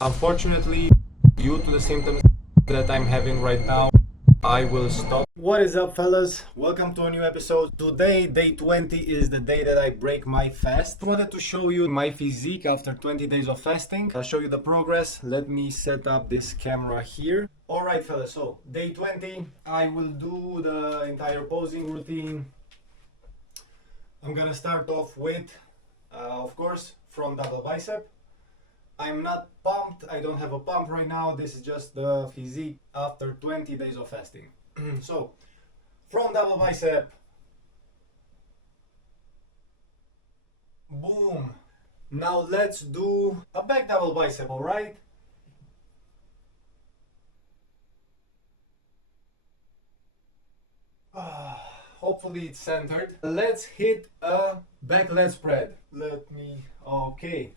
Unfortunately, due to the symptoms that I'm having right now, I will stop. What is up, fellas? Welcome to a new episode. Today, day 20, is the day that I break my fast. I wanted to show you my physique after 20 days of fasting. I'll show you the progress. Let me set up this camera here. Alright, fellas, so day 20, I will do the entire posing routine. I'm gonna start off with, of course, from double bicep. I'm not pumped, I don't have a pump right now, this is just the physique after 20 days of fasting. So, from double bicep, boom. Now let's do a back double bicep, alright? Hopefully it's centered. Let's hit a back leg spread. Okay.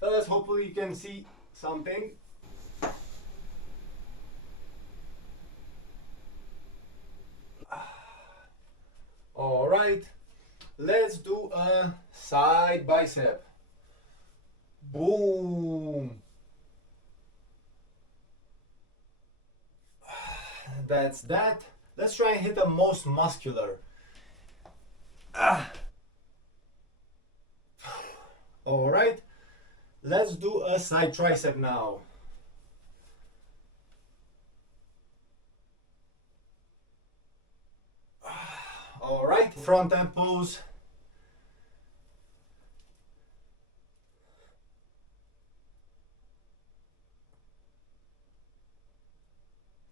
Fellas, hopefully you can see something. Alright, let's do a side bicep. Boom. That's that. Let's try and hit the most muscular. Alright. Let's do a side tricep now. Alright, front ab pose.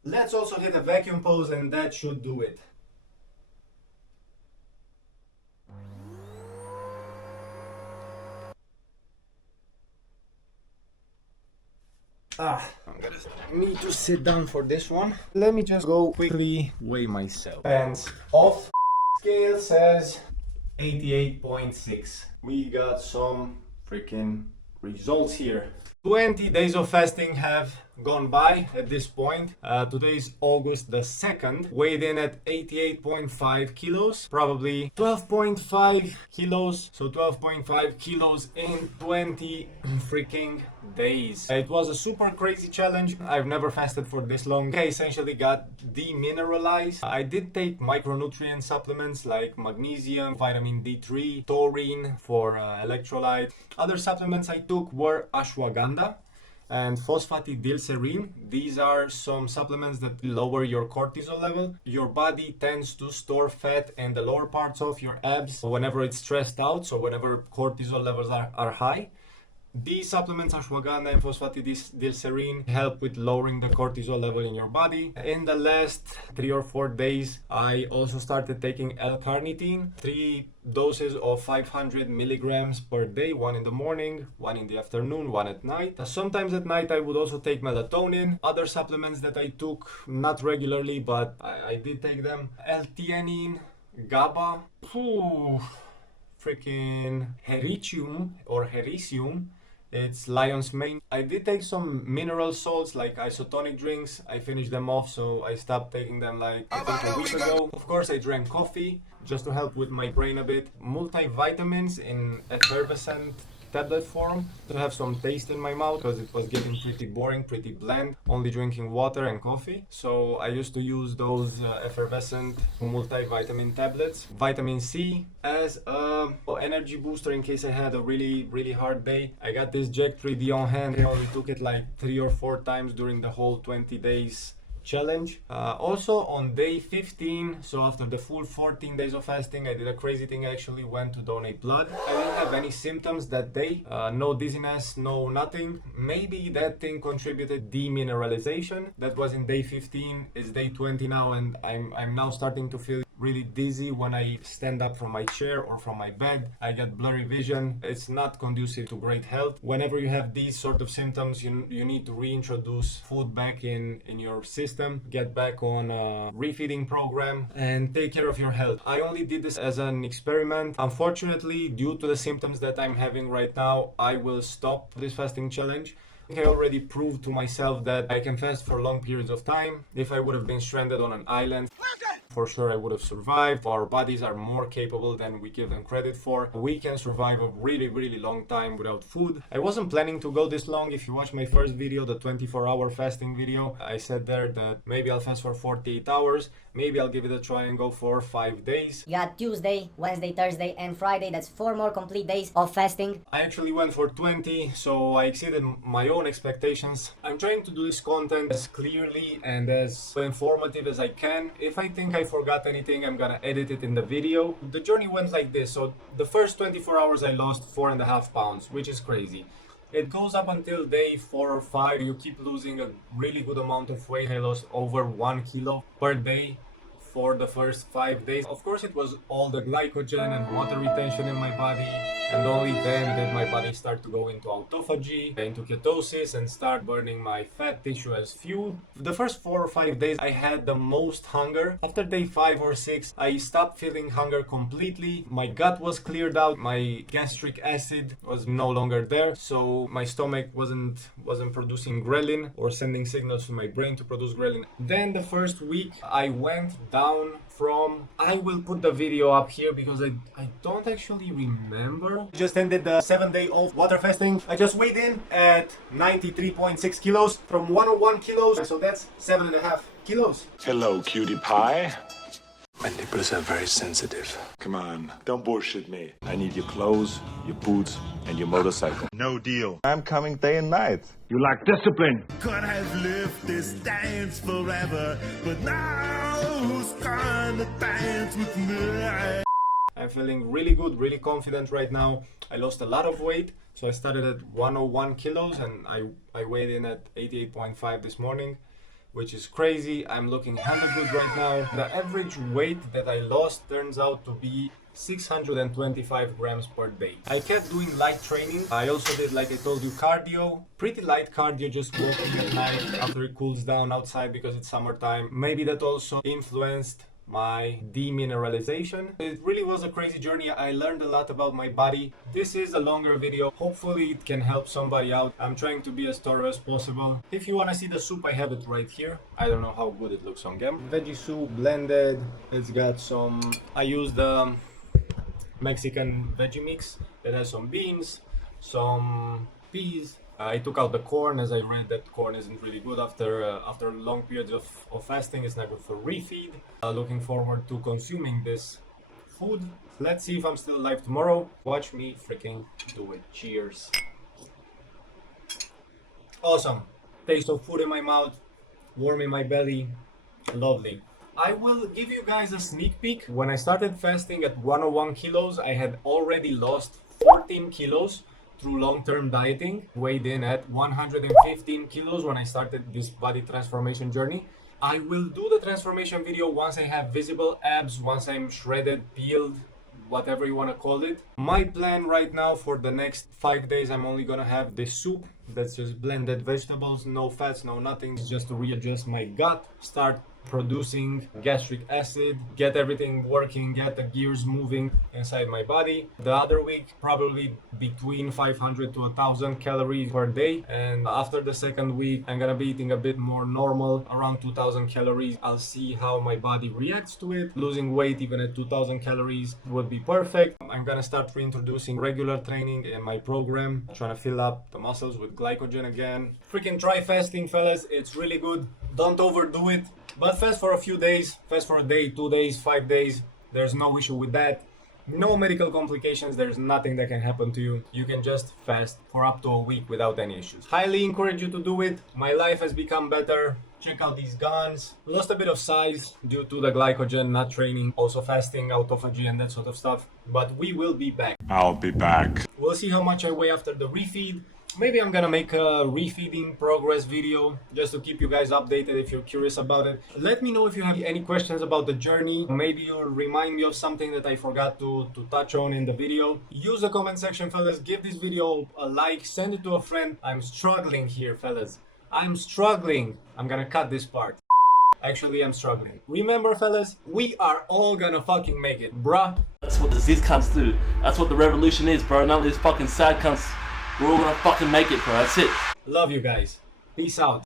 Let's also hit a vacuum pose, and that should do it. I'm gonna need to sit down for this one. Let me just go quickly weigh myself. Pants off. Scale says 88.6. We got some freaking results here. 20 days of fasting have gone by at this point. Today is August the 2nd. Weighed in at 88.5 kilos, probably 12.5 kilos. So 12.5 kilos in 20 freaking days. It was a super crazy challenge. I've never fasted for this long. I essentially got demineralized. I did take micronutrient supplements like magnesium, vitamin D3, taurine for electrolyte. Other supplements I took were ashwagandha and phosphatidylserine. These are some supplements that lower your cortisol level. Your body tends to store fat in the lower parts of your abs whenever it's stressed out, so whenever cortisol levels are high. These supplements, ashwagandha and phosphatidylserine, help with lowering the cortisol level in your body. In the last 3 or 4 days, I also started taking L-carnitine, 3 doses of 500 milligrams per day, 1 in the morning, 1 in the afternoon, 1 at night. Sometimes at night I would also take melatonin. Other supplements that I took, not regularly, but I did take them. L-theanine, GABA, freaking hericium. It's lion's mane. I did take some mineral salts like isotonic drinks. I finished them off, so I stopped taking them like I think a week ago. Of course, I drank coffee just to help with my brain a bit. Multivitamins in effervescent tablet form to have some taste in my mouth because it was getting pretty boring, pretty bland, only drinking water and coffee. So I used to use those effervescent multivitamin tablets. Vitamin C as a energy booster in case I had a really hard day. I got this Jack 3D on hand. I only took it like 3 or 4 times during the whole 20 days challenge. Also on day 15, so after the full 14 days of fasting, I did a crazy thing. I actually went to donate blood. I didn't have any symptoms that day, no dizziness, no nothing. Maybe that thing contributed demineralization. That was in day 15. It's day 20 now, and I'm now starting to feel really dizzy when I stand up from my chair or from my bed. I get blurry vision. It's not conducive to great health. Whenever you have these sort of symptoms, you need to reintroduce food back in your system, get back on a refeeding program, and take care of your health. I only did this as an experiment. Unfortunately, due to the symptoms that I'm having right now, I will stop this fasting challenge. I already proved to myself that I can fast for long periods of time. If I would have been stranded on an island, for sure I would have survived. Our bodies are more capable than we give them credit for. We can survive a really long time without food. I wasn't planning to go this long. If you watch my first video, the 24-hour fasting video, I said there that maybe I'll fast for 48 hours. Maybe I'll give it a try and go for 5 days. You had Tuesday, Wednesday, Thursday and Friday. That's 4 more complete days of fasting. I actually went for 20, so I exceeded my own expectations. I'm trying to do this content as clearly and as informative as I can. If I think I forgot anything, I'm gonna edit it in the video. The journey went like this. So the first 24 hours I lost 4.5 pounds, which is crazy. It goes up until day 4 or 5. You keep losing a really good amount of weight. I lost over 1 kilo per day for the first 5 days. Of course, it was all the glycogen and water retention in my body, and only then did my body start to go into autophagy, into ketosis, and start burning my fat tissue as fuel. The first 4 or 5 days, I had the most hunger. After day 5 or 6, I stopped feeling hunger completely. My gut was cleared out. My gastric acid was no longer there, so my stomach wasn't producing ghrelin or sending signals to my brain to produce ghrelin. Then the first week, I went down from, I will put the video up here because I don't actually remember. Just ended the 7-day off water fasting. I just weighed in at 93.6 kilos from 101 kilos. So that's 7.5 kilos. Hello, cutie pie. My nipples are very sensitive. Come on, don't bullshit me. I need your clothes, your boots, and your motorcycle. No deal. I'm coming day and night. You lack discipline. Could have lived this dance forever, but now who's gonna dance with me? I'm feeling really good, really confident right now. I lost a lot of weight. So I started at 101 kilos and I weighed in at 88.5 this morning, which is crazy. I'm looking hella good right now. The average weight that I lost turns out to be 625 grams per day. I kept doing light training. I also did, like I told you, cardio. Pretty light cardio, just walking at night after it cools down outside because it's summertime. Maybe that also influenced my demineralization. It really was a crazy journey. I learned a lot about my body. This is a longer video. Hopefully it can help somebody out. I'm trying to be as thorough as possible. If you want to see the soup, I have it right here. I don't know how good it looks on camera. Veggie soup, blended. It's got some, I used the Mexican veggie mix that has some beans, some peas. I took out the corn, as I read that corn isn't really good after long periods of fasting. It's not good for refeed. Looking forward to consuming this food. Let's see if I'm still alive tomorrow. Watch me freaking do it. Cheers. Awesome. Taste of food in my mouth, warm in my belly. Lovely. I will give you guys a sneak peek. When I started fasting at 101 kilos, I had already lost 14 kilos through long-term dieting. Weighed in at 115 kilos when I started this body transformation journey. I will do the transformation video once I have visible abs, once I'm shredded, peeled, whatever you want to call it. My plan right now for the next 5 days, I'm only gonna have this soup that's just blended vegetables, no fats, no nothing. It's just to readjust my gut, start producing gastric acid, get everything working, get the gears moving inside my body. The other week, probably between 500 to 1,000 calories per day. And after the second week, I'm gonna be eating a bit more normal, around 2,000 calories. I'll see how my body reacts to it. Losing weight even at 2,000 calories would be perfect. I'm gonna start reintroducing regular training in my program, trying to fill up the muscles with glycogen again. Freaking try fasting, fellas. It's really good. Don't overdo it. But fast for a few days, fast for a day, 2 days, 5 days. There's no issue with that. No medical complications. There's nothing that can happen to you. You can just fast for up to a week without any issues. Highly encourage you to do it. My life has become better. Check out these guns. Lost a bit of size due to the glycogen, not training, also fasting, autophagy and that sort of stuff. But we will be back. I'll be back. We'll see how much I weigh after the refeed. Maybe I'm gonna make a refeeding progress video just to keep you guys updated if you're curious about it. Let me know if you have any questions about the journey. Maybe you'll remind me of something that I forgot to touch on in the video. Use the comment section, fellas. Give this video a like, send it to a friend. I'm struggling here, fellas. I'm struggling. I'm gonna cut this part. Actually, I'm struggling. Remember, fellas, we are all gonna fucking make it, bruh. That's what the these cunts do. That's what the revolution is, bro. None of these fucking sad cunts. We're all gonna fucking make it, bro. That's it. Love you guys. Peace out.